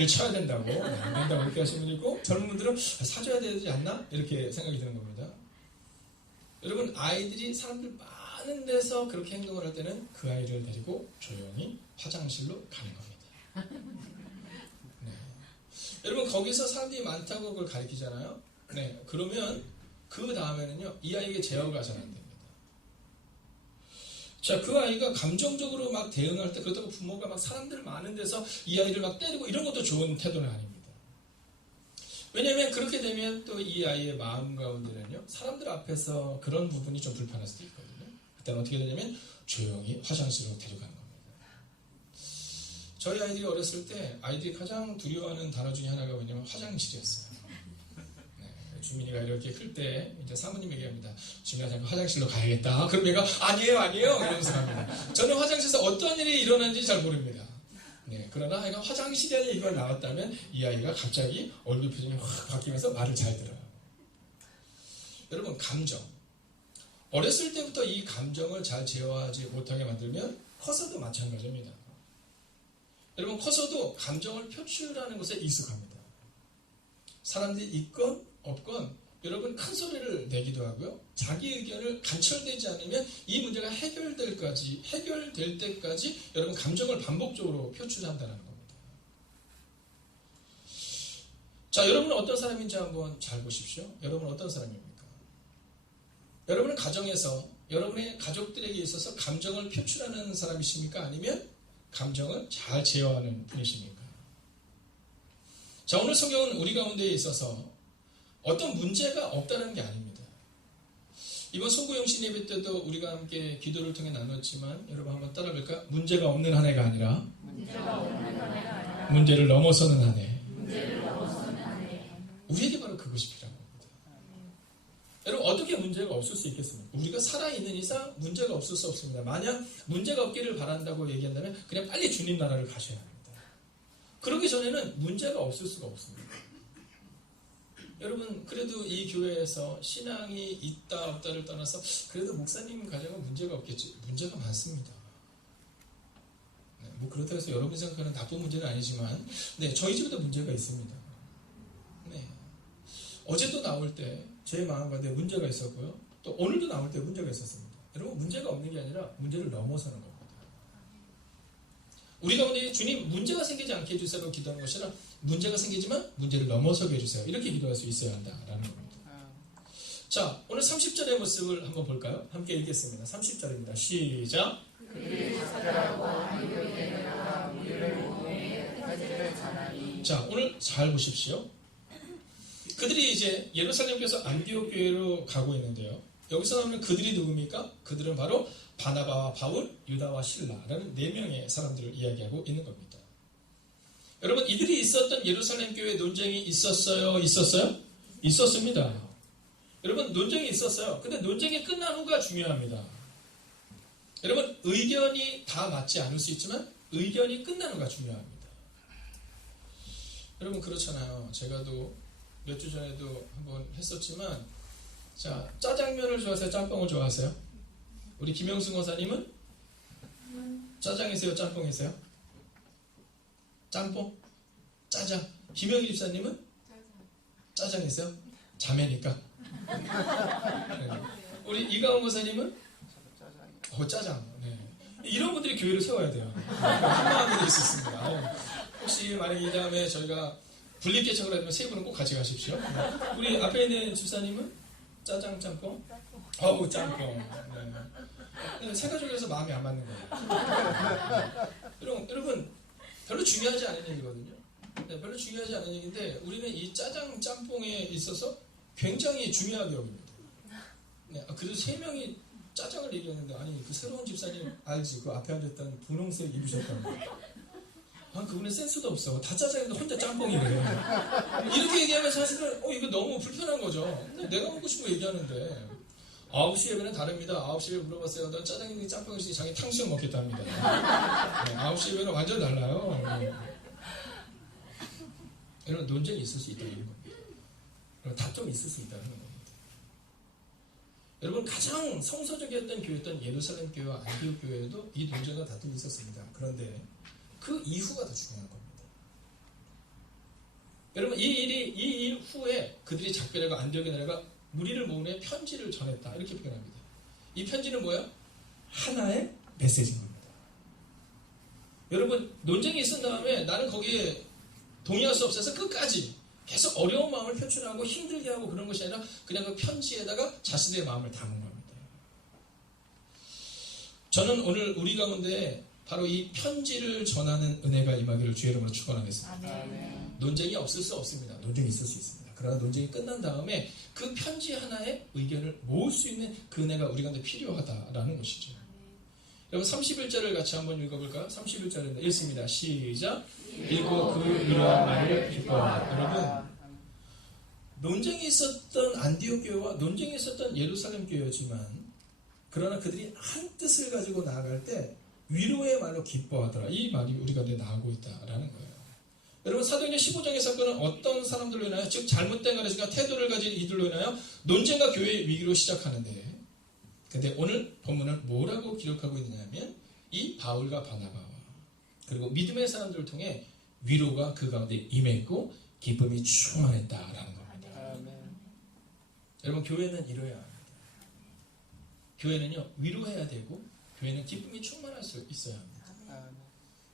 애들 쳐야 된다고, 안 된다고 이렇게 하시는 분이 있고, 젊은 분들은 사줘야 되지 않나? 이렇게 생각이 드는 겁니다. 여러분, 아이들이 사람들 많은 데서 그렇게 행동을 할 때는 그 아이를 데리고 조용히 화장실로 가는 겁니다. 네. 여러분, 거기서 사람들이 많다고 그걸 가리키잖아요. 네. 그러면 그 다음에는요, 이 아이에게 제어가 잘 안 됩니다. 자, 그 아이가 감정적으로 막 대응할 때, 그렇다고 부모가 막 사람들 많은 데서 이 아이를 막 때리고 이런 것도 좋은 태도는 아닙니다. 왜냐하면 그렇게 되면 또 이 아이의 마음 가운데는요, 사람들 앞에서 그런 부분이 좀 불편할 수도 있거든요. 그때는 어떻게 되냐면 조용히 화장실로 데려가는 겁니다. 저희 아이들이 어렸을 때 아이들이 가장 두려워하는 단어 중에 하나가 뭐냐면 화장실이었어요. 네, 주민이가 이렇게 클 때 이제 사모님 얘기합니다. 주민아, 잠깐 화장실로 가야겠다. 그럼 얘가 아니에요 이러면서 갑니다. 저는 화장실에서 어떠한 일이 일어나는지 잘 모릅니다. 네, 그러나 아이가 화장실이 아니라 이걸 나왔다면 이 아이가 갑자기 얼굴 표정이 확 바뀌면서 말을 잘 들어요. 여러분, 감정. 어렸을 때부터 이 감정을 잘 제어하지 못하게 만들면 커서도 마찬가지입니다. 여러분, 커서도 감정을 표출하는 것에 익숙합니다. 사람들이 있건 없건 여러분 큰 소리를 내기도 하고요. 자기 의견을 관철되지 않으면 이 문제가 해결될 때까지 여러분 감정을 반복적으로 표출한다는 겁니다. 자, 여러분은 어떤 사람인지 한번 잘 보십시오. 여러분은 어떤 사람입니까? 여러분은 가정에서 여러분의 가족들에게 있어서 감정을 표출하는 사람이십니까? 아니면 감정을 잘 제어하는 분이십니까? 자, 오늘 성경은 우리 가운데에 있어서 어떤 문제가 없다는 게 아닙니다. 이번 송구영신 예배 때도 우리가 함께 기도를 통해 나눴지만 여러분 한번 따라볼까요? 문제가 없는 한 해가 아니라 문제를 넘어서는 한 해. 우리에게 바로 그것이 필요한 겁니다. 여러분, 어떻게 문제가 없을 수 있겠습니까? 우리가 살아있는 이상 문제가 없을 수 없습니다. 만약 문제가 없기를 바란다고 얘기한다면 그냥 빨리 주님 나라를 가셔야 합니다. 그러기 전에는 문제가 없을 수가 없습니다. 여러분, 그래도 이 교회에서 신앙이 있다 없다를 떠나서 그래도 목사님 가정은 문제가 없겠지. 문제가 많습니다. 네, 뭐 그렇다고 해서 여러분이 생각하는 나쁜 문제는 아니지만 네, 저희 집에도 문제가 있습니다. 네. 어제도 나올 때 제 마음 가운데 문제가 있었고요. 또 오늘도 나올 때 문제가 있었습니다. 여러분, 문제가 없는 게 아니라 문제를 넘어서는 겁니다. 우리 가운데 주님 문제가 생기지 않게 해주세요 기도하는 것이 아니라 문제가 생기지만 문제를 넘어서게 해주세요. 이렇게 기도할 수 있어야 한다라는 겁니다. 자, 오늘 30절의 모습을 한번 볼까요? 함께 읽겠습니다. 30절입니다. 시작. 자, 오늘 잘 보십시오. 그들이 이제 예루살렘에서 안디옥 교회로 가고 있는데요. 여기서 나오는 그들이 누굽니까? 그들은 바로 바나바와 바울, 유다와 실라라는 4명의 사람들을 이야기하고 있는 겁니다. 여러분, 이들이 있었던 예루살렘 교회 논쟁이 있었어요? 있었습니다. 여러분, 논쟁이 있었어요. 근데 논쟁이 끝난 후가 중요합니다. 여러분, 의견이 다 맞지 않을 수 있지만 의견이 끝난 후가 중요합니다. 여러분, 그렇잖아요. 제가 몇 주 전에도 한번 했었지만, 자, 짜장면을 좋아하세요? 짬뽕을 좋아하세요? 우리 김영승 원사님은 짜장이세요? 짬뽕이세요? 짬뽕? 짜장. 김영희 집사님은? 짜장이세요? 자매니까. 네. 우리 이가원 원사님은? 짜장. 네. 이런 분들이 교회를 세워야 돼요. 한마음이 될 수 있습니다. 혹시 만약에 이 다음에 저희가 분립개척을 하면 세 분은 꼭 같이 가십시오. 우리 앞에 있는 집사님은? 짜장, 짬뽕? 짬뽕. 네. 세 가족에서 마음이 안 맞는 거예요. 여러분, 별로 중요하지 않은 얘기거든요. 네, 별로 중요하지 않은 얘기인데 우리는 이 짜장, 짬뽕에 있어서 굉장히 중요하게 여깁니다. 네, 그래도 3명이 짜장을 얘기했는데 아니 그 새로운 집사님 알지? 그 앞에 앉았던 분홍색 입으셨다는 거. 그분은 센스도 없어. 다 짜장인데 혼자 짬뽕이래. 이렇게 얘기하면 사실은 이거 너무 불편한 거죠. 내가 먹고 싶은 거 얘기하는데 9시 예배는 다릅니다. 9시 예배 물어봤어요. 넌 짜장인지 짬뽕인지 자기 탕수육 먹겠다 합니다. 네, 9시 예배는 완전 달라요. 이런 논쟁이 있을 수 있다는 겁니다. 다툼이 있을 수 있다는 겁니다. 여러분, 가장 성서적이었던 교회였던 예루살렘 교회와 안디옥 교회에도 이 논쟁과 다툼이 있었습니다. 그런데 그 이후가 더 중요한 겁니다. 여러분 이 일 후에 그들이 작별하고 안디옥에 내려가 무리를 모으며 편지를 전했다 이렇게 표현합니다. 이 편지는 뭐야? 하나의 메시지인 겁니다. 여러분 논쟁이 있은 다음에 나는 거기에 동의할 수 없어서 끝까지 계속 어려운 마음을 표출하고 힘들게 하고 그런 것이 아니라 그냥 그 편지에다가 자신의 마음을 담은 겁니다. 저는 오늘 우리 가운데 바로 이 편지를 전하는 은혜가 임하기를 주의 이름으로 축원하겠습니다. 아멘. 논쟁이 없을 수 없습니다. 논쟁이 있을 수 있습니다. 그러나 논쟁이 끝난 다음에 그 편지 하나의 의견을 모을 수 있는 그 은혜가 우리 가운데 필요하다라는 것이죠. 여러분 31절을 같이 한번 읽어볼까요? 31절입니다. 읽습니다. 시작. 읽고 그 위로한 말을 기뻐하라. 여러분 논쟁이 있었던 안디옥 교회와 논쟁이 있었던 예루살렘 교회였지만 그러나 그들이 한 뜻을 가지고 나아갈 때 위로의 말로 기뻐하더라. 이 말이 우리 가운데 나오고 있다라는 거예요. 여러분 사도행전 15장의 사건은 어떤 사람들로 인하여 즉 잘못된 가르침과 태도를 가진 이들로 인하여 논쟁과 교회의 위기로 시작하는데 근데 오늘 본문은 뭐라고 기록하고 있느냐면 이 바울과 바나바와 그리고 믿음의 사람들을 통해 위로가 그 가운데 임했고 기쁨이 충만했다라는 겁니다. 아멘. 여러분 교회는 이뤄야 합니다. 교회는요 위로해야 되고 교회는 기쁨이 충만할 수 있어야 합니다. 아멘.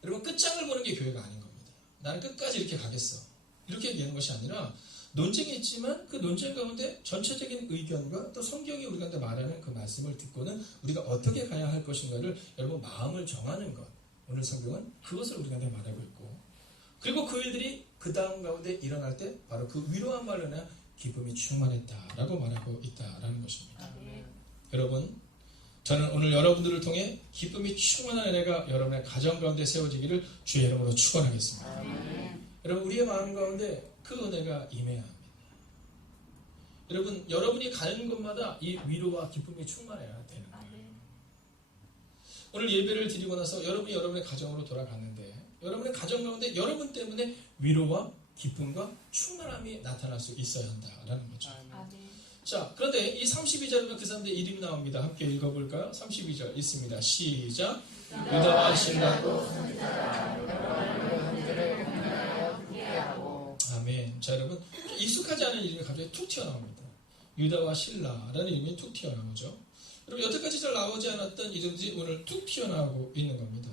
여러분 끝장을 보는 게 교회가 아닌 겁니다. 나는 끝까지 이렇게 가겠어. 이렇게 얘기하는 것이 아니라 논쟁이 있지만 그 논쟁 가운데 전체적인 의견과 또 성경이 우리 가운데 말하는 그 말씀을 듣고는 우리가 어떻게 가야 할 것인가를 여러분 마음을 정하는 것. 오늘 성경은 그것을 우리 가운데 말하고 있고 그리고 그 일들이 그 다음 가운데 일어날 때 바로 그 위로한 말로 인하여 기쁨이 충만했다라고 말하고 있다라는 것입니다. 아멘. 여러분 저는 오늘 여러분들을 통해 기쁨이 충만한 은혜가 여러분의 가정 가운데 세워지기를 주의 이름으로 축원하겠습니다. 아멘. 여러분 우리의 마음 가운데 그 은혜가 임해야 합니다. 여러분 여러분이 가는 곳마다 이 위로와 기쁨이 충만해야 되는 거예요. 오늘 예배를 드리고 나서 여러분이 여러분의 가정으로 돌아갔는데 여러분의 가정 가운데 여러분 때문에 위로와 기쁨과 충만함이 나타날 수 있어야 한다라는 거죠. 아멘. 자, 그런데 이 32절이면 그 사람들의 이름이 나옵니다. 함께 읽어볼까요? 32절 있습니다. 시작. 유다와 실라도 아멘. 자, 여러분 익숙하지 않은 이름이 갑자기 툭 튀어나옵니다. 유다와 실라라는 이름이 툭 튀어나오죠. 여러분 여태까지 잘 나오지 않았던 이름들이 오늘 툭 튀어나오고 있는 겁니다.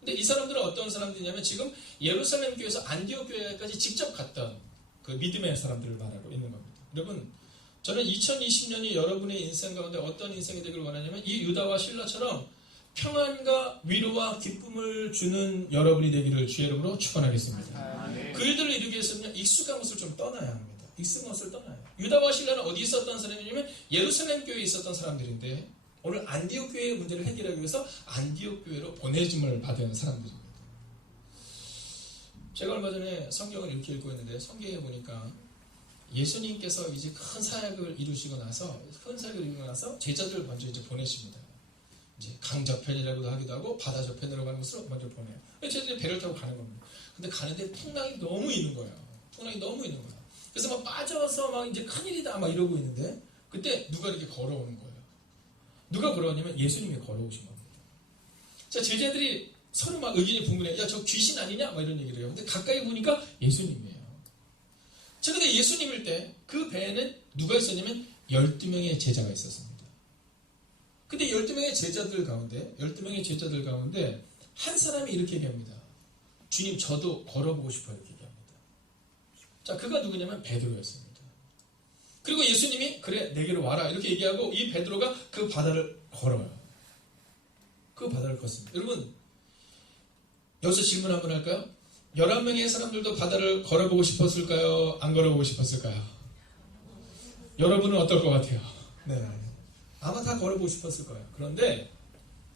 근데 이 사람들은 어떤 사람들이냐면 지금 예루살렘 교회에서 안디옥 교회까지 직접 갔던 그 믿음의 사람들을 말하고 있는 겁니다. 여러분 저는 2020년이 여러분의 인생 가운데 어떤 인생이 되길 원하냐면 이 유다와 실라처럼 평안과 위로와 기쁨을 주는 여러분이 되기를 주의 이름으로 축원하겠습니다. 그 일들을 이루기 위해서는 익숙한 것을 좀 떠나야 합니다. 익숙한 것을 떠나요. 유다와 실라는 어디 있었던 사람이냐면 예루살렘 교회에 있었던 사람들인데 오늘 안디옥 교회의 문제를 해결하기 위해서 안디옥 교회로 보내짐을 받은 사람들입니다. 제가 얼마 전에 성경을 이렇게 읽고 있는데 성경에 보니까 예수님께서 이제 큰 사역을 이루시고 나서 제자들을 먼저 이제 보내십니다. 이제 강 저편이라고도 하기도 하고 바다 저편으로 가는 것으로 먼저 보내요. 제자들이 배를 타고 가는 겁니다. 근데 가는데 풍랑이 너무 있는 거예요. 그래서 막 빠져서 막 이제 큰일이다 막 이러고 있는데 그때 누가 이렇게 걸어오는 거예요. 누가 걸어오냐면 예수님이 걸어오신 겁니다. 자, 제자들이 서로 막 의견이 분분해. 야, 저 귀신 아니냐? 막 이런 얘기를 해요. 근데 가까이 보니까 예수님이에요. 자, 근데 예수님일 때 그 배에는 누가 있었냐면 12명의 제자가 있었습니다. 근데 12명의 제자들 가운데 한 사람이 이렇게 얘기합니다. 주님, 저도 걸어보고 싶어요. 이렇게 얘기합니다. 자, 그가 누구냐면 베드로였습니다. 그리고 예수님이 그래, 내게로 와라. 이렇게 얘기하고 이 베드로가 그 바다를 걸어요. 그 바다를 걷습니다. 여러분, 여기서 질문 한번 할까요? 11명의 사람들도 바다를 걸어보고 싶었을까요? 안 걸어보고 싶었을까요? 여러분은 어떨 것 같아요? 네, 아마 다 걸어보고 싶었을 거예요. 그런데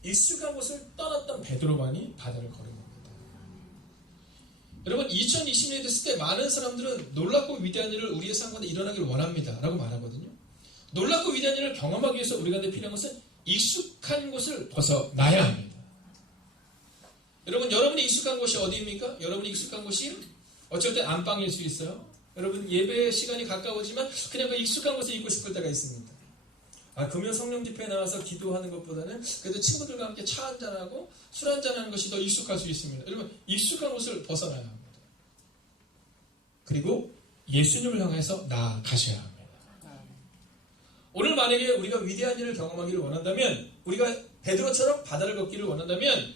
익숙한 곳을 떠났던 베드로만이 바다를 걸은 겁니다. 여러분 2020년이 됐을 때 많은 사람들은 놀랍고 위대한 일을 우리의 삶 가운데 일어나길 원합니다 라고 말하거든요. 놀랍고 위대한 일을 경험하기 위해서 우리가 필요한 것은 익숙한 곳을 벗어나야 합니다. 여러분, 여러분이 익숙한 곳이 어디입니까? 여러분이 익숙한 곳이 어쩔 때 안방일 수 있어요. 여러분, 예배 시간이 가까워지면 그냥 그 익숙한 곳에 있고 싶을 때가 있습니다. 금요 성령 집회에 나와서 기도하는 것보다는 그래도 친구들과 함께 차 한잔하고 술 한잔하는 것이 더 익숙할 수 있습니다. 여러분, 익숙한 곳을 벗어나야 합니다. 그리고 예수님을 향해서 나아가셔야 합니다. 오늘 만약에 우리가 위대한 일을 경험하기를 원한다면, 우리가 베드로처럼 바다를 걷기를 원한다면,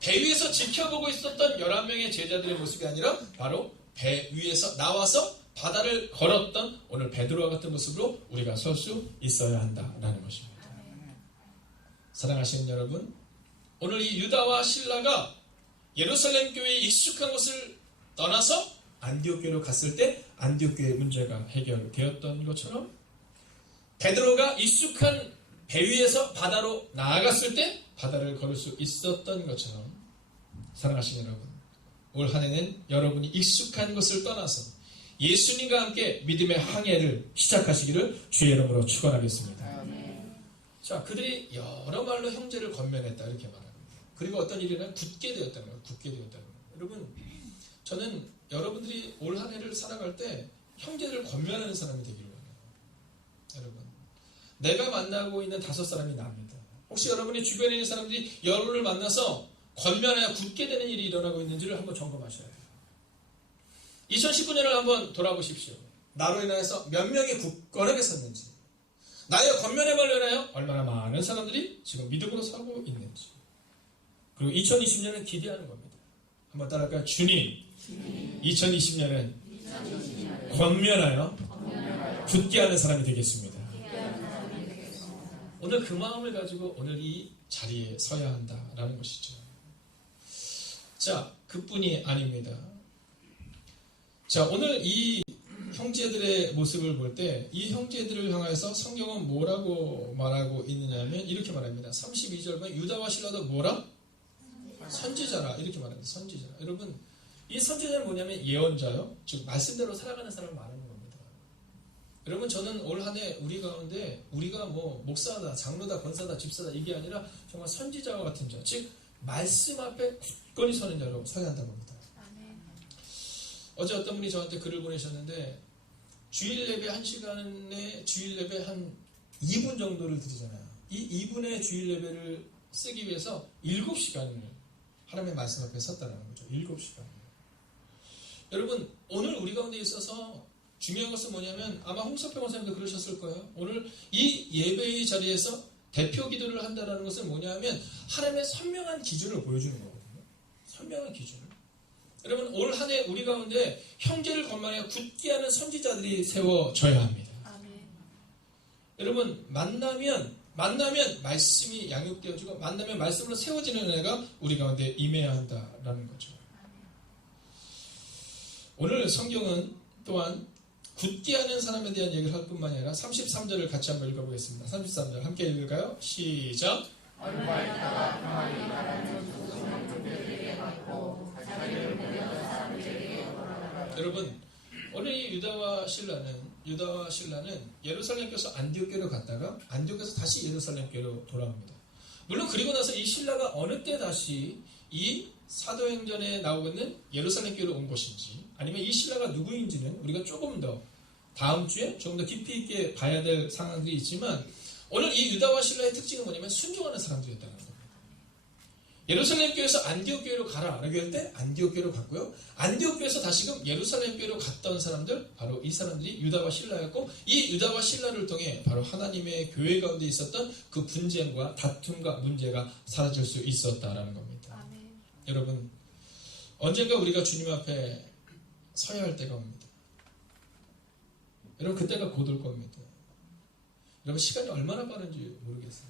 배 위에서 지켜보고 있었던 11명의 제자들의 모습이 아니라 바로 배 위에서 나와서 바다를 걸었던 오늘 베드로와 같은 모습으로 우리가 설 수 있어야 한다라는 것입니다. 사랑하시는 여러분, 오늘 이 유다와 실라가 예루살렘 교회에 익숙한 것을 떠나서 안디옥 교회로 갔을 때 안디옥 교회의 문제가 해결되었던 것처럼, 베드로가 익숙한 배 위에서 바다로 나아갔을 때 바다를 걸을 수 있었던 것처럼, 사랑하시는 여러분, 올 한 해는 여러분이 익숙한 것을 떠나서 예수님과 함께 믿음의 항해를 시작하시기를 주의 이름으로 축원하겠습니다. 자, 그들이 여러 말로 형제를 권면했다 이렇게 말합니다. 그리고 어떤 일이나 굳게 되었다는 거예요. 굳게 되었다는 거예요. 여러분, 저는 여러분들이 올 한 해를 살아갈 때 형제를 권면하는 사람이 되기를 원해요. 여러분, 내가 만나고 있는 5사람이 납니다. 혹시 여러분이 주변에 있는 사람들이 여러분을 만나서 권면하여 굳게 되는 일이 일어나고 있는지를 한번 점검하셔야 돼요. 2019년을 한번 돌아보십시오. 나로 인해서 몇 명이 굳건하게 섰는지, 나의 권면의 말로 인하여 얼마나 많은 사람들이 지금 믿음으로 살고 있는지. 그리고 2020년은 기대하는 겁니다. 한번 따라할까요? 주님, 2020년은 권면하여 굳게 하는 사람이 되겠습니다. 오늘 그 마음을 가지고 오늘 이 자리에 서야 한다라는 것이죠. 자, 그뿐이 아닙니다. 자, 오늘 이 형제들의 모습을 볼 때 이 형제들을 향해서 성경은 뭐라고 말하고 있느냐면 이렇게 말합니다. 32절 보면 유다와 실라도 뭐라? 선지자라 이렇게 말합니다. 선지자라. 여러분, 이 선지자는 뭐냐면 예언자요. 즉 말씀대로 살아가는 사람을 말하는 겁니다. 여러분, 저는 올 한 해 우리 가운데 우리가 뭐 목사다, 장로다, 권사다, 집사다 이게 아니라 정말 선지자와 같은 자, 즉 말씀 앞에 굳건히 서는 자로 서야 한다는 겁니다. 어제 어떤 분이 저한테 글을 보내셨는데, 주일 예배 1시간에 주일 예배 한 2분 정도를 드리잖아요. 이 2분의 주일 예배를 쓰기 위해서 7시간을 하나님의 말씀 앞에 섰다는 거죠. 7시간. 여러분, 오늘 우리 가운데 있어서 중요한 것은 뭐냐면, 아마 홍석평 원사님도 그러셨을 거예요. 오늘 이 예배의 자리에서 대표 기도를 한다는 것은 뭐냐면 하나님의 선명한 기준을 보여주는 거거든요. 선명한 기준을. 여러분, 올 한 해 우리 가운데 형제를 권면하여 굳게 하는 선지자들이 세워져야 합니다. 아멘. 여러분, 만나면 말씀이 양육되어지고 만나면 말씀으로 세워지는 은혜가 우리 가운데 임해야 한다라는 거죠. 아멘. 오늘 성경은 또한 굳게 하는 사람에 대한 얘기를 할 뿐만 아니라 33절을 같이 한번 읽어보겠습니다. 33절 함께 읽을까요? 시작. 얼마 있다가 평안히 말하는 조금은 그들에게 받고 자기를 보내던 사람들에게 돌아가라. 여러분, 오늘 이 유다와 신라는 예루살렘교에서 안디옥교로 갔다가 안디옥에서 다시 예루살렘교로 돌아옵니다. 물론 그리고 나서 이 신라가 어느 때 다시 이 사도행전에 나오고 있는 예루살렘교로 온 것인지, 아니면 이 신라가 누구인지는 우리가 조금 더 다음 주에 조금 더 깊이 있게 봐야 될 상황들이 있지만, 오늘 이 유다와 신라의 특징은 뭐냐면 순종하는 사람들이었다는 겁니다. 예루살렘 교회에서 안디옥 교회로 가라 라고 할 때 안디옥 교회로 갔고요. 안디옥 교회에서 다시금 예루살렘 교회로 갔던 사람들, 바로 이 사람들이 유다와 신라였고, 이 유다와 신라를 통해 바로 하나님의 교회 가운데 있었던 그 분쟁과 다툼과 문제가 사라질 수 있었다라는 겁니다. 아멘. 여러분, 언젠가 우리가 주님 앞에 서야 할 때가 옵니다. 여러분, 그때가 곧 올 겁니다. 여러분, 시간이 얼마나 빠른지 모르겠어요.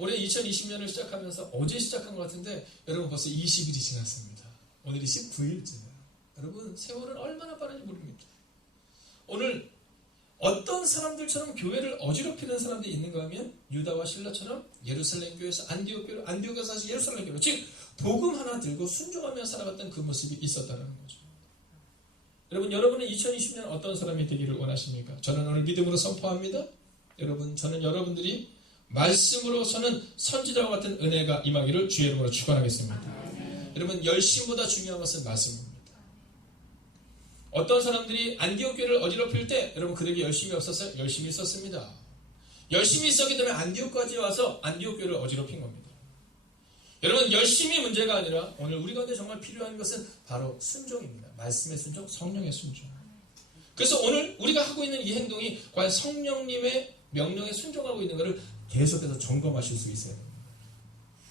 올해 2020년을 시작하면서 어제 시작한 것 같은데 여러분 벌써 20일이 지났습니다. 오늘이 19일째예요. 여러분, 세월은 얼마나 빠른지 모릅니다. 오늘 어떤 사람들처럼 교회를 어지럽히는 사람들이 있는가 하면 유다와 신라처럼 예루살렘 교회에서 안디옥 교회로, 안디옥에서 다시 예루살렘 교회로, 즉 복음 하나 들고 순종하며 살아갔던 그 모습이 있었다는 거죠. 여러분, 여러분은 2020년 어떤 사람이 되기를 원하십니까? 저는 오늘 믿음으로 선포합니다. 여러분, 저는 여러분들이 말씀으로서는 선지자와 같은 은혜가 임하기를 주의 이름으로 축원하겠습니다. 여러분, 열심보다 중요한 것은 말씀입니다. 어떤 사람들이 안디옥 교회를 어지럽힐 때 여러분, 그들에게 열심이 없었어요? 열심히 있었습니다. 열심히 있었기 때문에 안디옥까지 와서 안디옥 교회를 어지럽힌 겁니다. 여러분 열심히 문제가 아니라 오늘 우리 가운데 정말 필요한 것은 바로 순종입니다. 말씀의 순종, 성령의 순종. 그래서 오늘 우리가 하고 있는 이 행동이 과연 성령님의 명령에 순종하고 있는 것을 계속해서 점검하실 수 있어야 됩니다.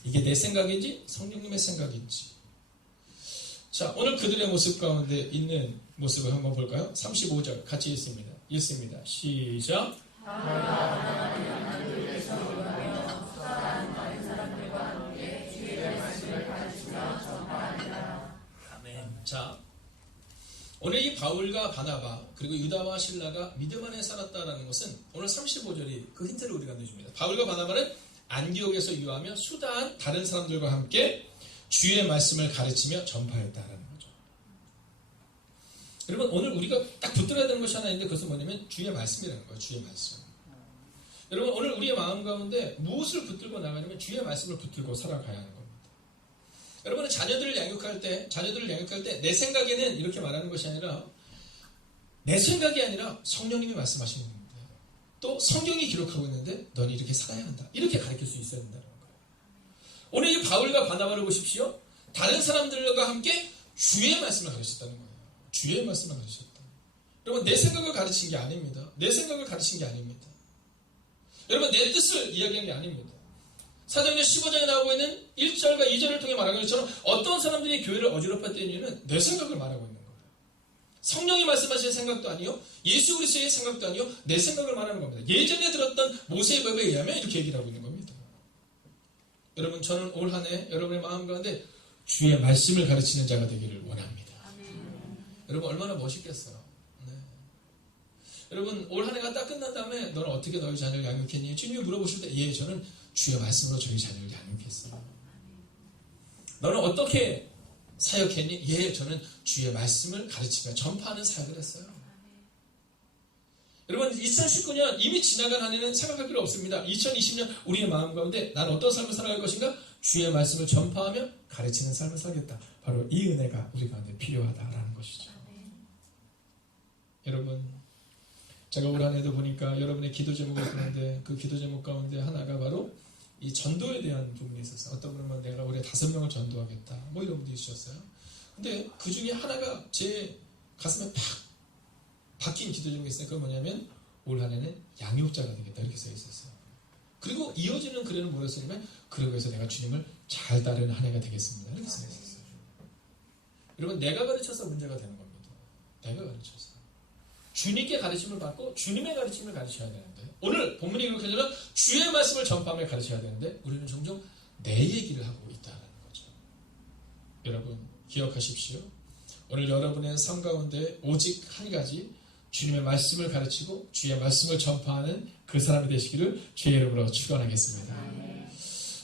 이게 내 생각인지 성령님의 생각인지. 자, 오늘 그들의 모습 가운데 있는 모습을 한번 볼까요? 35절 같이 읽습니다. 시작. 아멘. 자, 오늘 이 바울과 바나바 그리고 유다와 실라가 믿음 안에 살았다라는 것은 오늘 35절이 그 힌트를 우리가 내줍니다. 바울과 바나바는 안디옥에서 유하며 수다한 다른 사람들과 함께 주의 말씀을 가르치며 전파했다라는 거죠. 여러분 오늘 우리가 딱 붙들어야 되는 것이 하나 있는데 그것은 뭐냐면 주의 말씀이라는 거예요. 주의 말씀. 여러분 오늘 우리의 마음 가운데 무엇을 붙들고 나가냐면 주의 말씀을 붙들고 살아가야 하는 겁니다. 여러분은 자녀들을 양육할 때 내 생각에는 이렇게 말하는 것이 아니라 내 생각이 아니라 성령님이 말씀하시는 겁니다. 또 성경이 기록하고 있는데 너는 이렇게 살아야 한다. 이렇게 가르칠 수 있어야 된다는 거예요. 오늘 이 바울과 바나바를 보십시오. 다른 사람들과 함께 주의 말씀을 가르쳤다는 거예요. 주의 말씀을 가르쳤다. 여러분 내 생각을 가르친 게 아닙니다. 내 생각을 가르친 게 아닙니다. 여러분 내 뜻을 이야기한 게 아닙니다. 사도행전 15장에 나오고 있는 1절과 2절을 통해 말하는 것처럼 어떤 사람들이 교회를 어지럽혔던 이유는 내 생각을 말하고 있는 거예요. 성령이 말씀하신 생각도 아니요, 예수 그리스도의 생각도 아니요, 내 생각을 말하는 겁니다. 예전에 들었던 모세의 법에 의하면 이렇게 얘기를 하고 있는 겁니다. 여러분 저는 올 한 해 여러분의 마음 가운데 주의 말씀을 가르치는 자가 되기를 원합니다. 여러분 얼마나 멋있겠어요. 네. 여러분 올 한 해가 딱 끝난 다음에 너는 어떻게 너희 자녀를 양육했니? 주님이 물어보실 때 예, 저는 주의 말씀으로 저희 자녀를 양육했어요. 너는 어떻게 사역했니? 예, 저는 주의 말씀을 가르치며 전파하는 사역을 했어요. 여러분 2019년 이미 지나간 한 해는 생각할 필요 없습니다. 2020년 우리의 마음 가운데 난 어떤 삶을 살아갈 것인가? 주의 말씀을 전파하며 가르치는 삶을 살겠다. 바로 이 은혜가 우리 가운데 필요하다라는 것이죠. 여러분 제가 올 한 해도 보니까 여러분의 기도 제목을 보는데 그 기도 제목 가운데 하나가 바로 이 전도에 대한 부분이 있었어요. 어떤 분은 내가 올해 5명을 전도하겠다. 뭐 이런 분도 있으셨어요. 근데 그 중에 하나가 제 가슴에 팍 박힌 기도 제목이 있어요. 그건 뭐냐면 올 한 해는 양육자가 되겠다. 이렇게 써 있었어요. 그리고 이어지는 글에는 뭐라 쓰냐면 그러고 해서 내가 주님을 잘 따르는 한 해가 되겠습니다. 이렇게 써 있었어요. 여러분 내가 가르쳐서 문제가 되는 겁니다. 내가 가르쳐서. 주님께 가르침을 받고 주님의 가르침을 가르쳐야 되는데 오늘 본문이 기록하자면 주의 말씀을 전파하며 가르쳐야 되는데 우리는 종종 내 얘기를 하고 있다는 거죠. 여러분 기억하십시오. 오늘 여러분의 삶 가운데 오직 한 가지 주님의 말씀을 가르치고 주의 말씀을 전파하는 그 사람이 되시기를 주의 이름으로 축원하겠습니다.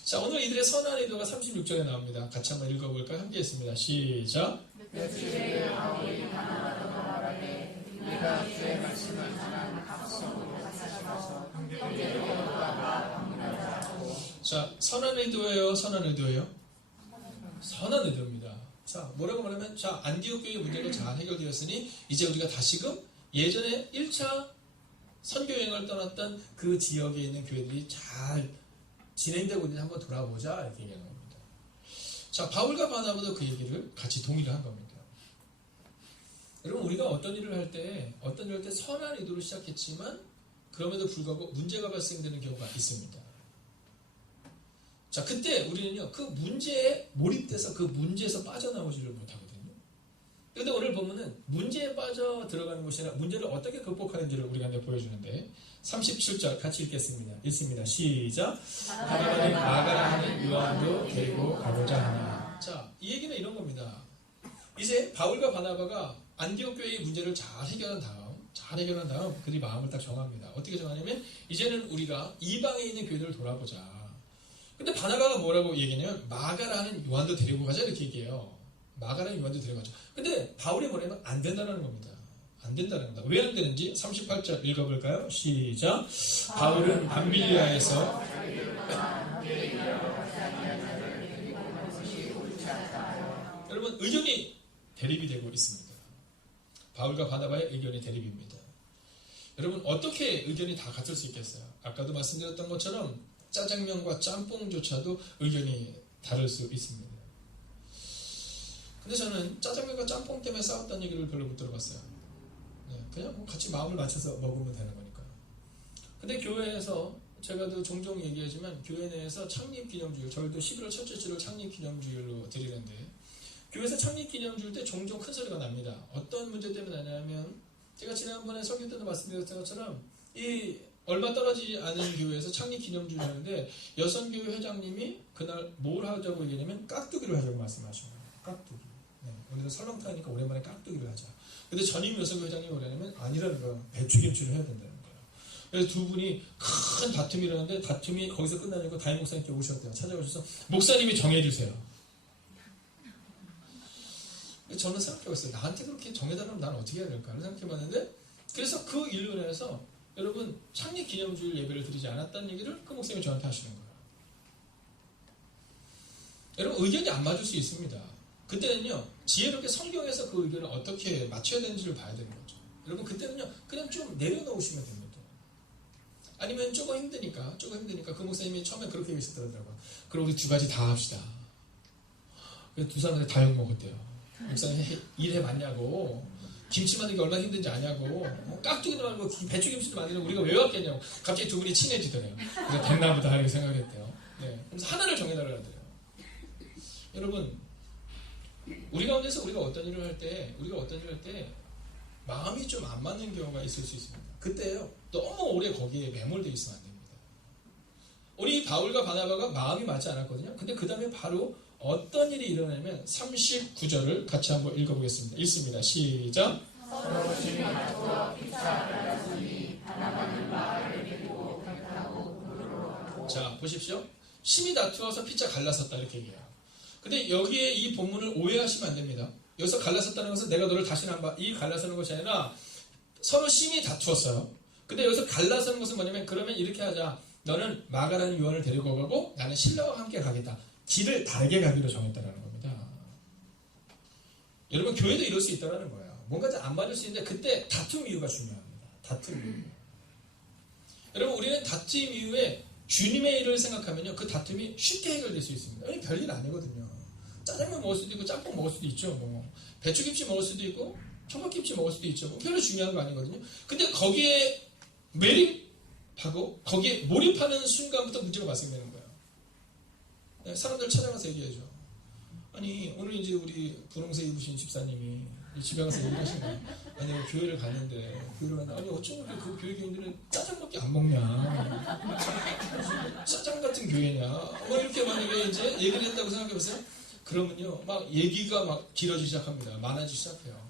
자 오늘 이들의 선한 의도가 36절에 나옵니다. 같이 한번 읽어볼까요? 함께 했습니다. 시작. 며칠에 바울이 바나바로 말하되 우리가 주의 말씀을 전하는 각성으로 사셔서 형제로 여호와가 방문하자고. 자 선한 의도예요. 선한 의도예요. 선한 의도입니다. 자 뭐라고 말하면 자 안디옥 교회 문제가 잘 해결되었으니 이제 우리가 다시금 예전에 1차 선교여행을 떠났던 그 지역에 있는 교회들이 잘 진행되고 있는지 한번 돌아보자 이렇게 얘기하는 겁니다. 자 바울과 바나바도 그 얘기를 같이 동의를 한 겁니다. 여러분 우리가 어떤 일을 할 때 선한 의도로 시작했지만 그럼에도 불구하고 문제가 발생되는 경우가 있습니다. 자 그때 우리는요 그 문제에 몰입돼서 그 문제에서 빠져나오지를 못하거든요. 그런데 오늘 보면은 문제에 빠져 들어가는 것이 아니라 문제를 어떻게 극복하는지를 우리가 보여주는데 37절 같이 읽습니다. 시작. 바나바는 마가라 하는 요한도 데리고 가고자 하나. 자, 이 얘기는 이런 겁니다. 이제 바울과 바나바가 안디옥 교회의 문제를 잘 해결한 다음 그들이 마음을 딱 정합니다. 어떻게 정하냐면 이제는 우리가 이방에 있는 교회들을 돌아보자. 근데 바나바가 뭐라고 얘기냐면 마가라 하는 요한도 데리고 가자 이렇게 얘기해요. 마가라 하는 요한도 데리고 가자. 근데 바울이 뭐냐면 안 된다는 겁니다. 안 된다는 겁니다. 왜 안 되는지 38절 읽어볼까요? 시작. 바울은 밤빌리아에서 여러분 의견이 대립이 되고 있습니다. 바울과 바나바의 의견이 대립입니다. 여러분 어떻게 의견이 다 같을 수 있겠어요? 아까도 말씀드렸던 것처럼 짜장면과 짬뽕조차도 의견이 다를 수 있습니다. 근데 저는 짜장면과 짬뽕 때문에 싸웠다는 얘기를 별로 못 들어봤어요. 네, 그냥 뭐 같이 마음을 맞춰서 먹으면 되는 거니까요. 근데 교회에서 제가 종종 얘기하지만 교회 내에서 창립기념주일, 저희도 11월 첫째 주를 창립기념주일로 드리는데 교회에서 창립기념주일 때 종종 큰 소리가 납니다. 어떤 문제 때문에 나냐면 제가 지난번에 설교 때도 말씀드렸던 것처럼 이 얼마 떨어지지 않은 교회에서 창립기념주일 하는데 여선교회 회장님이 그날 뭘 하자고 얘기하냐면 깍두기를 하자고 말씀하신 거예요. 깍두기. 네, 오늘은 설렁탕이니까 오랜만에 깍두기를 하자. 근데 전임 여선교회 회장님이 뭐냐면 아니라는 거야. 배추김치를 해야 된다는 거예요. 그래서 두 분이 큰 다툼이 일어났는데 다툼이 거기서 끝나니까 담임 목사님께 오셨대요. 찾아오셔서 목사님이 정해주세요. 저는 생각해봤어요. 나한테 그렇게 정해달라면 나는 어떻게 해야 될까 생각해봤는데 그래서 그 일로 인해서 여러분 창립기념주일 예배를 드리지 않았다는 얘기를 그 목사님이 저한테 하시는 거예요. 여러분 의견이 안 맞을 수 있습니다. 그때는요 지혜롭게 성경에서 그 의견을 어떻게 맞춰야 되는지를 봐야 되는 거죠. 여러분 그때는요 그냥 좀 내려놓으시면 됩니다. 아니면 조금 힘드니까 그 목사님이 처음에 그렇게 얘기하시더라고요. 그럼 우리 두 가지 다 합시다. 두 사람한테 다 욕먹었대요. 목사님 일해 봤냐고, 김치 만들기 얼마나 힘든지 아냐고, 깍두기도 말고 배추김치도 만드는 우리가 왜 왔겠냐고. 갑자기 두 분이 친해지더래요. 그래서 됐나보다 이렇게 생각했대요. 네. 그래서 하나를 정해달라 하더래요. 여러분 우리 가운데서 우리가 어떤 일을 할 때 마음이 좀 안 맞는 경우가 있을 수 있습니다. 그때요 너무 오래 거기에 매몰되어 있으면 안 됩니다. 우리 바울과 바나바가 마음이 맞지 않았거든요. 근데 그 다음에 바로 어떤 일이 일어나냐면 39절을 같이 한번 읽어보겠습니다. 읽습니다. 시작. 서로 심히 다투어 피차 갈랐으니 바나바는 마을을 데리고 갈라고 그러로. 자 보십시오. 심히 다투어서 피차 갈라섰다 이렇게 얘기해요. 근데 여기에 이 본문을 오해하시면 안 됩니다. 여기서 갈라섰다는 것은 내가 너를 다시는 안 봐. 이 갈라서는 것이 아니라 서로 심히 다투었어요. 근데 여기서 갈라서는 것은 뭐냐면 그러면 이렇게 하자. 너는 마가라는 요한을 데리고 가고 나는 신라와 함께 가겠다. 길을 다르게 가기로 정했다는 겁니다. 여러분 교회도 이럴 수 있다는 거예요. 뭔가 안 맞을 수 있는데 그때 다툼 이유가 중요합니다. 다툼 이유. 여러분 우리는 다툼 이후에 주님의 일을 생각하면요 그 다툼이 쉽게 해결될 수 있습니다. 왜냐면 별일 아니거든요. 짜장면 먹을 수도 있고 짬뽕 먹을 수도 있죠. 뭐 배추김치 먹을 수도 있고 총각김치 먹을 수도 있죠. 뭐 별로 중요한 거 아니거든요. 근데 거기에 매립하고 거기에 몰입하는 순간부터 문제가 발생되는 거예요. 네, 사람들 찾아가서 얘기해줘. 아니 오늘 이제 우리 분홍색 입으신 집사님이 집에 가서 얘기를 하신 거예요. 아니 교회를 갔는데 아니 어쩜 그렇게 그 교회 교인들은 짜장밖에 안 먹냐, 짜장 같은 교회냐, 뭐 이렇게 만약에 이제 얘기를 했다고 생각해보세요. 그러면요 막 얘기가 막 길어지기 시작합니다. 많아지기 시작해요.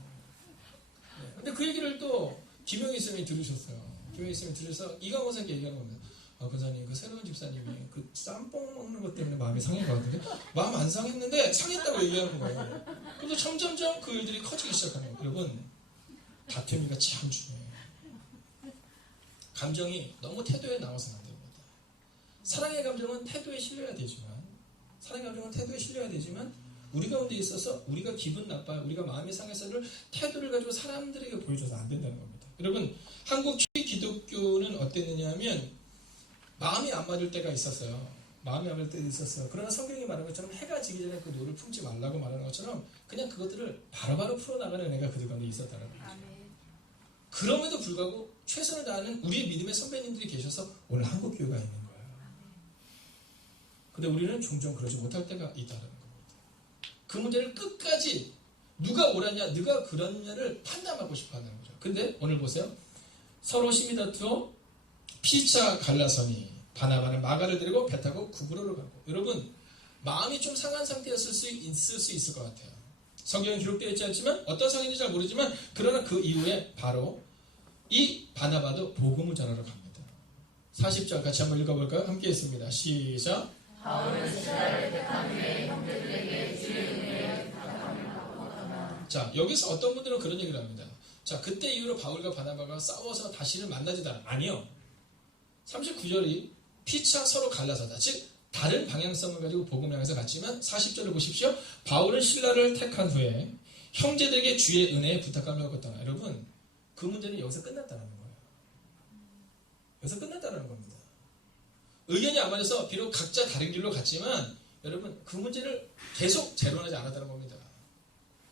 네, 근데 그 얘기를 또 김영희 쌤이 들으셨어요. 김영희 쌤이 들으셔서 이강호 선생님께 얘기하는 겁니다. 권사님, 그 새로운 집사님이 그 짬뽕 먹는 것 때문에 마음이 상한 것 같은데 마음 안 상했는데 상했다고 얘기하는 거예요. 그래서 점점점 그 일들이 커지기 시작하는 거예요. 여러분 다툼이가 참 중요해요. 감정이 너무 태도에 나와서는 안 됩니다. 사랑의 감정은 태도에 실려야 되지만 우리 가운데 있어서 우리가 기분 나빠요, 우리가 마음이 상해서를 태도를 가지고 사람들에게 보여줘서 안 된다는 겁니다. 여러분 한국 초기 기독교는 어땠느냐 하면 마음이 안 맞을 때가 있었어요. 그러나 성경이 말하는 것처럼 해가 지기 전에 그 노를 품지 말라고 말하는 것처럼 그냥 그것들을 바로바로 풀어나가는 은혜가 그들 가운데 있었다는 거죠. 그럼에도 불구하고 최선을 다하는 우리의 믿음의 선배님들이 계셔서 오늘 한국 교회가 있는 거예요. 근데 우리는 종종 그러지 못할 때가 있다는 겁니다. 그 문제를 끝까지 누가 옳았냐, 누가 그렇냐를 판단하고 싶어하는 거죠. 근데 오늘 보세요. 서로 심히 다투어 피차 갈라서니 바나바는 마가를 데리고 배 타고 구브로로 가고. 여러분 마음이 좀 상한 상태였을 수 있을 것 같아요. 성경에 기록되어 있지 않지만 어떤 상황인지 잘 모르지만 그러나 그 이후에 바로 이 바나바도 복음을 전하러 갑니다. 40절 같이 한번 읽어볼까요? 함께 했습니다. 시작. 바울은 시라를 택한 후에 형제들에게 주의 은혜를 부탁하며. 자 여기서 어떤 분들은 그런 얘기를 합니다. 자 그때 이후로 바울과 바나바가 싸워서 다시는 만나지도 않아. 아니요. 39절이 피차 서로 갈라서다. 즉 다른 방향성을 가지고 복음을 향해서 갔지만 40절을 보십시오. 바울은 신라를 택한 후에 형제들에게 주의 은혜에 부탁하며 걷더라. 여러분 그 문제는 여기서 끝났다는 거예요. 여기서 끝났다는 겁니다. 의견이 안 맞아서 비록 각자 다른 길로 갔지만 여러분 그 문제를 계속 재론하지 않았다는 겁니다.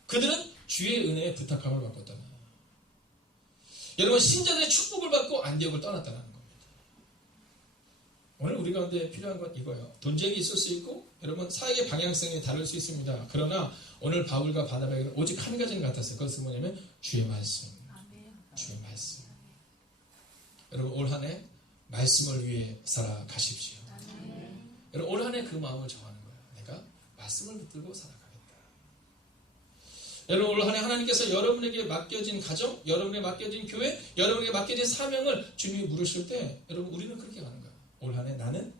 그들은 주의 은혜에 부탁함을 받았다는 거예요. 여러분 신자들의 축복을 받고 안디옥을 떠났다는 겁니다. 오늘 우리 가운데 필요한 건 이거예요. 돈쟁이 있을 수 있고 여러분 사역의 방향성이 다를 수 있습니다. 그러나 오늘 바울과 바나바에게는 오직 한 가지는 같았어요. 그것은 뭐냐면 주의 말씀. 주의 말씀. 여러분 올 한 해 말씀을 위해 살아가십시오. 여러분 올 한 해 그 마음을 정하는 거예요. 내가 말씀을 붙들고 살아가겠다. 여러분 올 한 해 하나님께서 여러분에게 맡겨진 가정, 여러분에게 맡겨진 교회, 여러분에게 맡겨진 사명을 주님이 물으실 때 여러분 우리는 그렇게 가는 거예요. 올 한 해 나는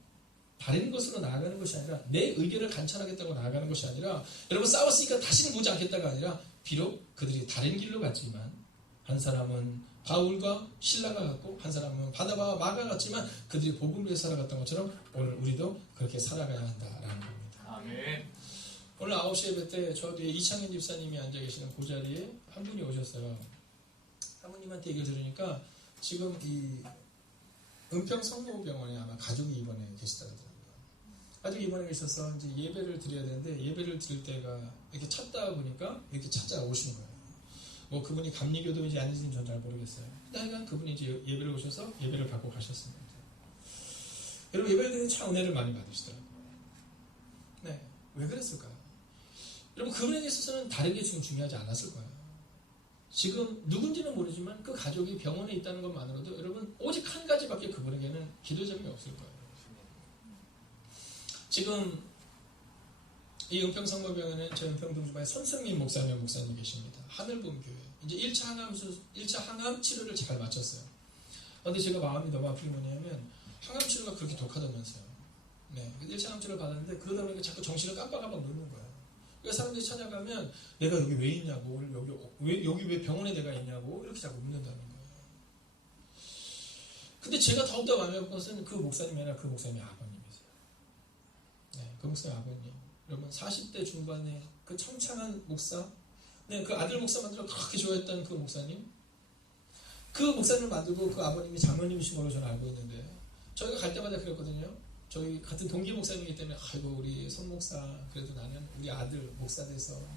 다른 것으로 나아가는 것이 아니라 내 의견을 관철하겠다고 나아가는 것이 아니라 여러분 싸웠으니까 다시는 보지 않겠다가 아니라 비록 그들이 다른 길로 갔지만 한 사람은 바울과 실라가 같고 한 사람은 바나바와 마가 같지만 그들이 복음을 위해 살아갔던 것처럼 오늘 우리도 그렇게 살아가야 한다라는 겁니다. 아멘. 오늘 9시 예배 때 저 뒤에 이창현 집사님이 앉아 계시는 그 자리에 한 분이 오셨어요. 사모님한테 얘기를 들으니까 지금 이 은평 성모병원에 아마 가족이 입원해 계시더라고요. 가족이 입원해 계셔서 이제 예배를 드려야 되는데 예배를 드릴 때가 이렇게 찾다 보니까 이렇게 찾아 오신 거예요. 뭐 그분이 감리교도인지 아닌지는 전 잘 모르겠어요. 하여간 그분이 이제 예배를 오셔서 예배를 받고 가셨습니다. 여러분 예배를 드리는 참 은혜를 많이 받으시더라고요. 네, 왜 그랬을까요? 여러분 그분에게 있어서는 다른 게 지금 중요하지 않았을 거예요. 지금 누군지는 모르지만 그 가족이 병원에 있다는 것만으로도 여러분 오직 한 가지밖에 그분에게는 기도점이 없을 거예요. 지금 이 은평성모병원에는 저 은평동주마에 손승민 목사님 계십니다. 하늘봄 교회. 이제 1차 항암 치료를 잘 마쳤어요. 그런데 제가 마음이 너무 아픈 게 뭐냐면 항암 치료가 그렇게 독하다면서요. 네, 1차 항암 치료를 받았는데 그러다 보니까 자꾸 정신을 깜빡깜빡 놓는 거예요. 그러니까 사람들이 찾아가면 내가 여기 왜 있냐고, 여기 왜 병원에 내가 있냐고 이렇게 자꾸 묻는다는 거예요. 근데 제가 더욱더 마음에 아픈 것은 그 목사님이 아니라 그 목사님의 아버님이세요. 네, 그 목사님 아버님. 여러분 40대 중반에 그 청창한 목사, 네, 그 아들 목사 만들어 그렇게 좋아했던 그 목사님, 그 목사님을 만들고 그 아버님이 장로님이신 걸로 저는 알고 있는데 저희가 갈 때마다 그랬거든요. 저희 같은 동기 목사님이기 때문에 아이고 우리 손 목사 그래도 나는 우리 아들 목사 돼서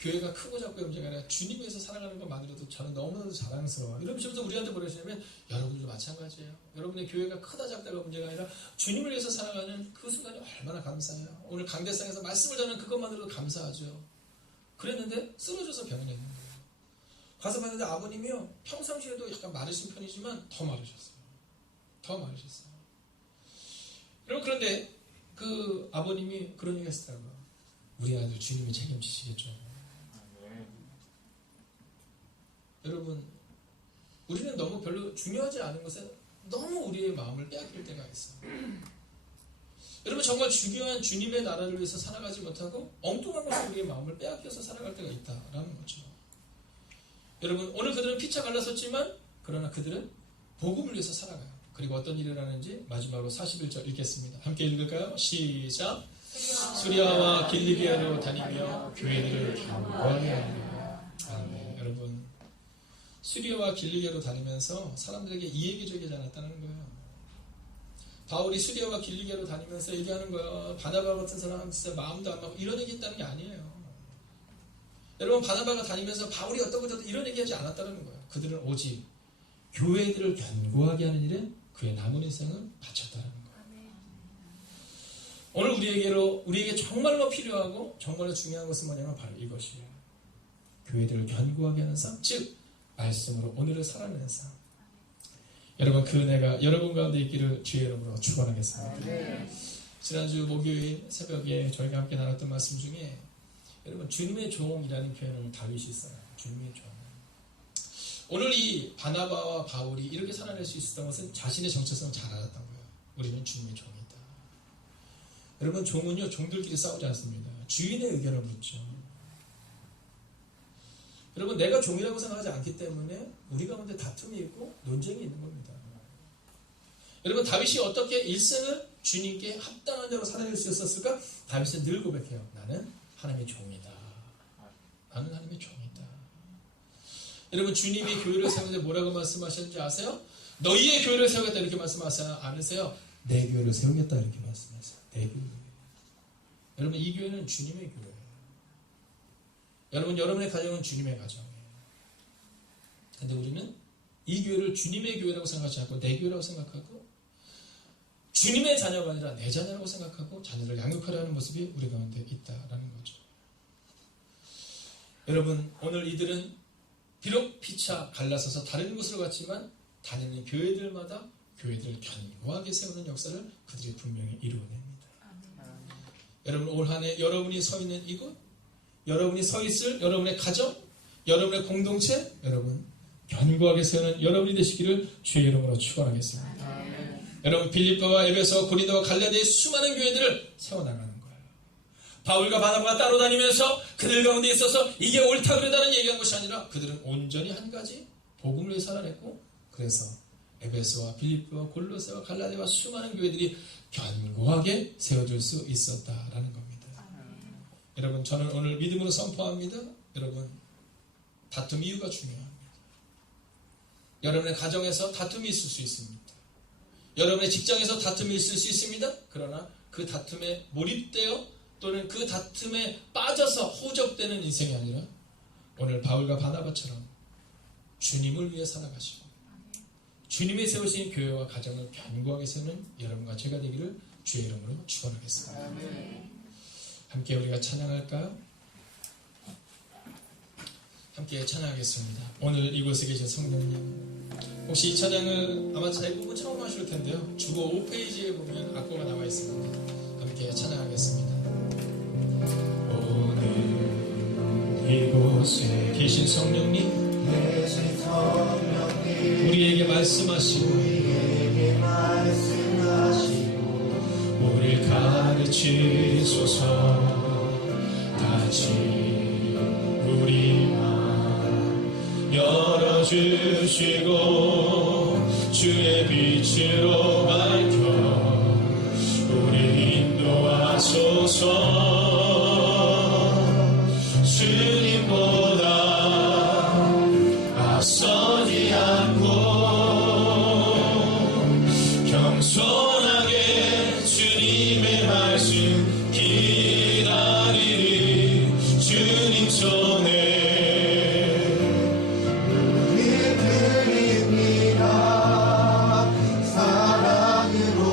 교회가 크고 작고의 문제가 아니라 주님 위해서 살아가는 것만으로도 저는 너무나도 자랑스러워. 이러면서 우리한테 보내시면 여러분들도 마찬가지예요. 여러분의 교회가 크다 작다가 문제가 아니라 주님을 위해서 살아가는 그 순간이 얼마나 감사해요. 오늘 강대상에서 말씀을 전하는 그것만으로도 감사하죠. 그랬는데 쓰러져서 병원에 있는 거예요. 가서 봤는데 아버님이요 평상시에도 약간 마르신 편이지만 더 마르셨어요. 더 마르셨어요. 여러분 그런데 그 아버님이 그런 얘기 했더라고요. 우리 아들 주님이 책임지시겠죠. 여러분 우리는 너무 별로 중요하지 않은 것에 너무 우리의 마음을 빼앗길 때가 있어요. 여러분 정말 중요한 주님의 나라를 위해서 살아가지 못하고 엉뚱한 것에 우리의 마음을 빼앗겨서 살아갈 때가 있다라는 거죠. 여러분 오늘 그들은 피차 갈라섰지만 그러나 그들은 복음을 위해서 살아가요. 그리고 어떤 일을 하는지 마지막으로 41절 읽겠습니다. 함께 읽을까요? 시작. 수리아와 길리기아로 다니며 교회들을 견고하게 하며. 아멘. 여러분 수리아와 길리기아로 다니면서 사람들에게 이 얘기적이지 않았다는 거예요. 바울이 수리아와 길리기아로 다니면서 얘기하는 거예요. 바나바 같은 사람 진짜 마음도 안 맞고 이런 얘기 했다는 게 아니에요. 여러분 바나바가 다니면서 바울이 어떤 거죠 이런 얘기하지 않았다는 거예요. 그들은 오직 교회들을 견고하게 하는 일에 그의 남은 인생을 바쳤다는 거예요. 오늘 우리에게 정말로 필요하고 정말로 중요한 것은 뭐냐면 바로 이것이에요. 교회들을 견고하게 하는 삶, 즉 말씀으로 오늘을 살아내는 삶. 여러분 그 은혜가 여러분 가운데 있기를 주의 이름으로 축원하겠습니다. 지난주 목요일 새벽에 저희가 함께 나눴던 말씀 중에 여러분 주님의 종이라는 표현을 다윗이 써요. 주님의 종. 오늘 이 바나바와 바울이 이렇게 살아낼 수 있었던 것은 자신의 정체성을 잘 알았던 거예요. 우리는 주님의 종이다. 여러분 종은요 종들끼리 싸우지 않습니다. 주인의 의견을 묻죠. 여러분 내가 종이라고 생각하지 않기 때문에 우리 가운데 다툼이 있고 논쟁이 있는 겁니다. 여러분 다윗이 어떻게 일생을 주님께 합당한 자로 살아낼 수 있었을까? 다윗은 늘 고백해요. 나는 하나님의 종이다. 나는 하나님의 종이다. 여러분 주님이 교회를 세우는데 뭐라고 말씀하셨는지 아세요? 너희의 교회를 세우겠다 이렇게 말씀하세요? 않으세요? 내 교회를 세우겠다 이렇게 말씀하세요. 내 교회. 여러분, 이 교회는 주님의 교회예요. 여러분, 여러분의 가정은 주님의 가정이에요. 근데 우리는 이 교회를 주님의 교회라고 생각하지 않고 내 교회라고 생각하고 주님의 자녀가 아니라 내 자녀라고 생각하고 자녀를 양육하려 하는 모습이 우리 가운데 있다라는 거죠. 여러분, 오늘 이들은 비록 피차 갈라서서 다른 곳으로 갔지만 다니는 교회들마다 교회들을 견고하게 세우는 역사를 그들이 분명히 이루어냅니다. 여러분, 올 한 해 여러분이 서 있는 이곳, 여러분이 서 있을 여러분의 가정, 여러분의 공동체, 여러분 견고하게 세우는 여러분이 되시기를 주의 이름으로 축원하겠습니다. 여러분, 빌립보와 에베소, 고린도와 갈라디아의 수많은 교회들을 세워나가는 거예요. 바울과 바나바가 따로 다니면서 그들 가운데 있어서 이게 옳다 그러다는 얘기한 것이 아니라 그들은 온전히 한 가지 복음을 위해 살아냈고, 그래서 에베소와 빌립보와 골로새와 갈라디아와 수많은 교회들이 견고하게 세워질 수 있었다라는 겁니다. 여러분, 저는 오늘 믿음으로 선포합니다. 여러분, 다툼 이유가 중요합니다. 여러분의 가정에서 다툼이 있을 수 있습니다. 여러분의 직장에서 다툼이 있을 수 있습니다. 그러나 그 다툼에 몰입되어 또는 그 다툼에 빠져서 호적되는 인생이 아니라 오늘 바울과 바나바처럼 주님을 위해 살아가시고 주님이 세우신 교회와 가정을 견고하게 세우는 여러분과 제가 되기를 주의 이름으로 축원하겠습니다. 함께 우리가 찬양할까요? 함께 찬양하겠습니다. 오늘 이곳에 계신 성령님, 혹시 이 찬양을 아마 대부분 처음 하실 텐데요. 주보 5페이지에 보면 악보가 나와 있습니다. 함께 찬양하겠습니다. 오늘 이곳에 계신 성령님, 우리에게 말씀하시고 우리를 가르치소서. 다시 우리 맘 열어주시고 주의 빛으로 밝혀 우리 인도하소서. 주님보다 앞서지 않고 겸손하게 주님의 말씀 기다리리. 주님 손에 우리 드립니다. 사랑으로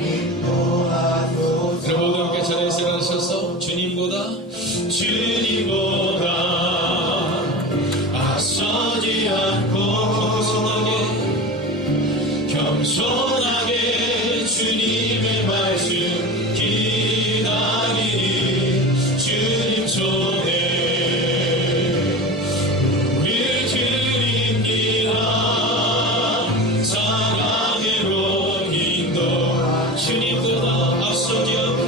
인도하소서. 여러분, 함께 자리에서 일어나셔서 주님보다 앞서지 않고 겸손하게 주님의 말씀 기다리니 주님 손에 우릴 드립니다. 사랑으로 인도. 주님보다 앞서지 않고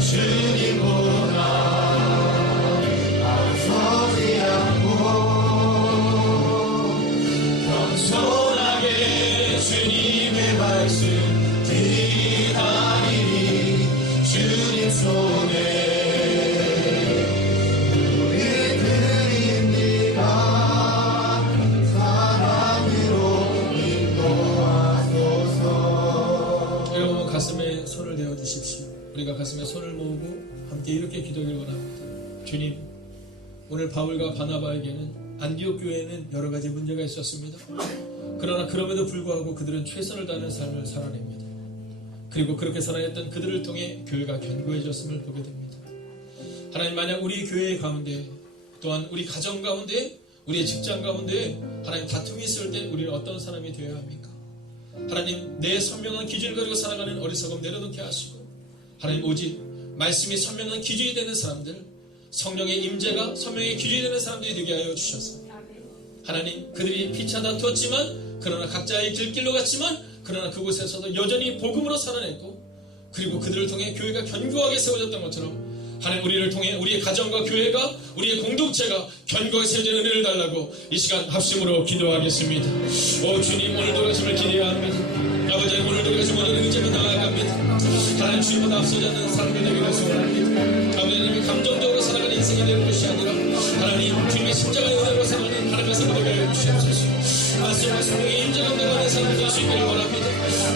주님보다 앞서지 않고 겸손하게 주님의 말씀 기다리니 주님 손에 우리 드립니다. 사랑으로 인도하소서. 여러분, 가슴에 손을 대어 주십시오. 우리가 가슴에 손을 모으고 함께 이렇게 기도하길 원합니다. 주님, 오늘 바울과 바나바에게는 안디옥 교회에는 여러 가지 문제가 있었습니다. 그러나 그럼에도 불구하고 그들은 최선을 다하는 삶을 살아냅니다. 그리고 그렇게 살아냈던 그들을 통해 교회가 견고해졌음을 보게 됩니다. 하나님, 만약 우리 교회 가운데 또한 우리 가정 가운데 우리의 직장 가운데 하나님 다툼이 있을 때 우리는 어떤 사람이 되어야 합니까? 하나님, 내 선명한 기준을 가지고 살아가는 어리석음 내려놓게 하시고 하나님, 오직 말씀이 선명한 기준이 되는 사람들, 성령의 임재가 선명의 기준이 되는 사람들이 되게 하여 주셔서 하나님, 그들이 피차 다투었지만 그러나 각자의 길길로 갔지만 그러나 그곳에서도 여전히 복음으로 살아냈고 그리고 그들을 통해 교회가 견고하게 세워졌던 것처럼 하나님, 우리를 통해 우리의 가정과 교회가 우리의 공동체가 견고하게 세워지는 은혜를 달라고 이 시간 합심으로 기도하겠습니다. 오 주님, 오늘 돌아가심을 기대합니다. 아버지, 오늘 돌아가심 오늘 의지로 나아갑니다. 하나님, 주님보다 앞서지 않는 삶이 되기를 소원합니다. 아버지, 감정적으로 살아가는 인생이 되는 것이 아니라 하나님, 주님의 십자가의 은혜로 살아가는 하나님의 삶이 되게 하여 주시옵소서. 말씀과 성령의 임재가 나가는 삶이 될 수 있기를 원합니다.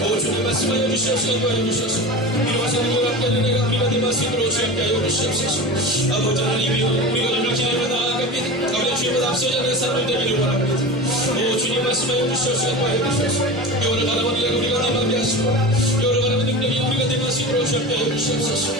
오 주님, 말씀하여 주시옵소서. 인도하여 주시옵소서. 이루어서 우리와 함께 하는 은혜가 우리가 내 말씀이 함께 하여 주시옵소서. 아버지 하나님이여 우리가 오늘 기도로 나아갑니다. 아버지 주님보다 앞서지 않는 사람들 되기를 원합니다. 오 주님 말씀하여 주시옵소서. 도와여 주시옵소서. 여호와를 바라보는 우리가 대마음이 하시고 여호와를 바라보는 능력이 우리가 대마음이 들어오시옵게 하여 주시옵소서.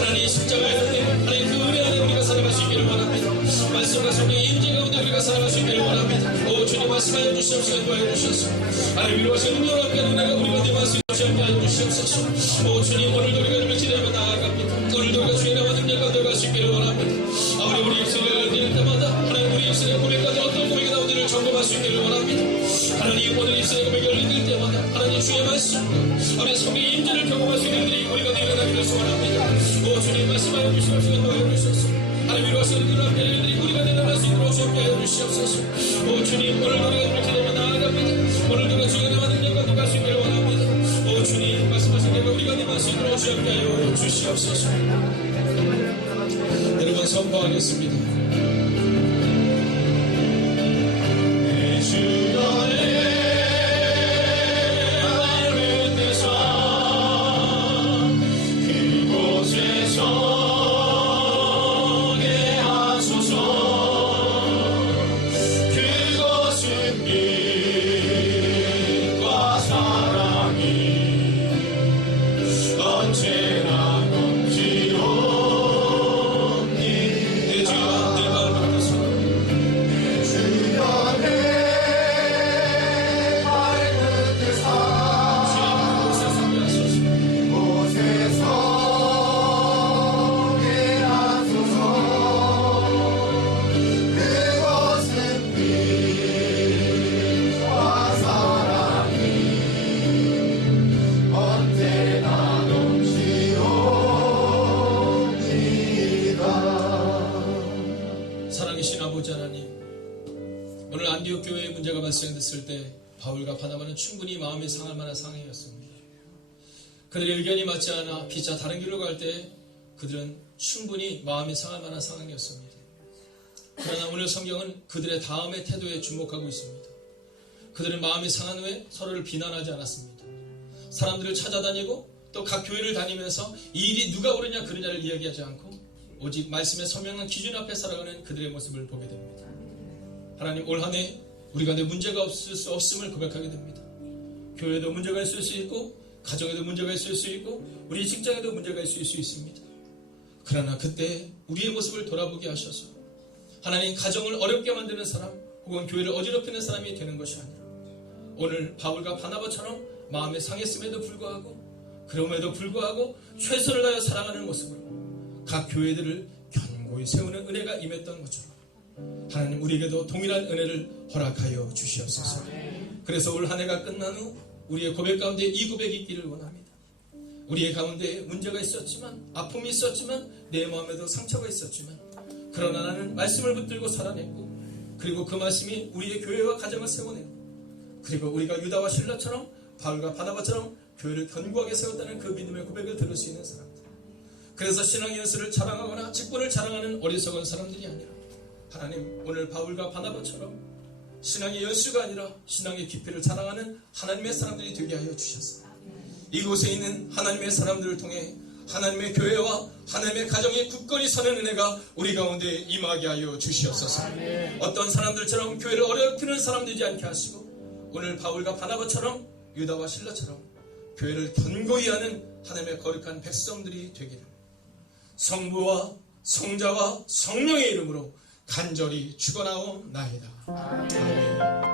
하나님 십자가의 은혜 하나님 그 은혜 안에 우리가 살아갈 수 있기를 원합니다. 말씀과 성령의 임재 가운데 우리가 살아갈 수 있기를 원합니다. 오 주님 말씀하여 주시옵소서. 도와여 주시옵소서. 하나님 위로하신 은혜와 함께 은혜가 우리가 대마음이 들어오시옵게 하여 주시옵소서. 오 주님 오늘도 우리가 주님을 기대하며 나아갑니다. 오늘도 우리가 주의 나와 능력 가운데 갈 수 있기를 원합니다. 아버지 우리 입술을 드릴 때마다 하나님 우리 입술의 고백까지 어떤 고백이 나오는지를 점검할 수 있기를 원합니다. 하나님 오늘 입술의 고백이 열릴 때마다 하나님 주의 말씀과 아버지 성령의 임재를 경험할 수 있는 일이 우리가 일어나기를 소원합니다. 오 주님 말씀하여 주시옵소서. 도와여 주시옵소서. 하나님 위로하시는 그런 일들이 우리가 일어날 수 있도록 주옵게 하여 주시옵소서. 오 주님 오늘도 우리가 주를 기대하며 나아갑니다. 오늘도 우리가 주의 나와 능력 가운데 갈 수 있기를 원합니다. 오 주님 말씀하신 대로 우리가 일어날 수 있도록 주옵게 하여 주시옵소서. 여러분 선포하겠습니다. 내 주여 발생됐을 때 바울과 바나바는 충분히 마음이 상할 만한 상황이었습니다. 그들의 의견이 맞지 않아 피차 다른 길로 갈 때 그들은 충분히 마음이 상할 만한 상황이었습니다. 그러나 오늘 성경은 그들의 다음의 태도에 주목하고 있습니다. 그들은 마음이 상한 후에 서로를 비난하지 않았습니다. 사람들을 찾아다니고 또 각 교회를 다니면서 이 일이 누가 옳으냐 그르냐를 이야기하지 않고 오직 말씀의 선명한 기준 앞에 살아가는 그들의 모습을 보게 됩니다. 하나님 올 한 해 우리 가운데 문제가 없을 수 없음을 고백하게 됩니다. 교회에도 문제가 있을 수 있고 가정에도 문제가 있을 수 있고 우리 직장에도 문제가 있을 수 있습니다. 그러나 그때 우리의 모습을 돌아보게 하셔서 하나님 가정을 어렵게 만드는 사람 혹은 교회를 어지럽히는 사람이 되는 것이 아니라 오늘 바울과 바나바처럼 마음에 상했음에도 불구하고 그럼에도 불구하고 최선을 다하여 사랑하는 모습으로 각 교회들을 견고히 세우는 은혜가 임했던 것처럼 하나님 우리에게도 동일한 은혜를 허락하여 주시옵소서. 그래서 올 한 해가 끝난 후 우리의 고백 가운데 이 고백이 있기를 원합니다. 우리의 가운데 문제가 있었지만 아픔이 있었지만 내 마음에도 상처가 있었지만 그러나 나는 말씀을 붙들고 살아냈고 그리고 그 말씀이 우리의 교회와 가정을 세워내고 그리고 우리가 유다와 실라처럼 바울과 바나바처럼 교회를 견고하게 세웠다는 그 믿음의 고백을 들을 수 있는 사람들. 그래서 신앙의 연수를 자랑하거나 직분을 자랑하는 어리석은 사람들이 아니라 하나님 오늘 바울과 바나바처럼 신앙의 연수가 아니라 신앙의 깊이를 자랑하는 하나님의 사람들이 되게 하여 주셨습니다. 이곳에 있는 하나님의 사람들을 통해 하나님의 교회와 하나님의 가정이 굳건히 서는 은혜가 우리 가운데 임하게 하여 주시옵소서. 어떤 사람들처럼 교회를 어렵히는 사람 되지 않게 하시고 오늘 바울과 바나바처럼 유다와 실라처럼 교회를 견고히 하는 하나님의 거룩한 백성들이 되기를 성부와 성자와 성령의 이름으로 간절히 축원하옵나이다. 아멘.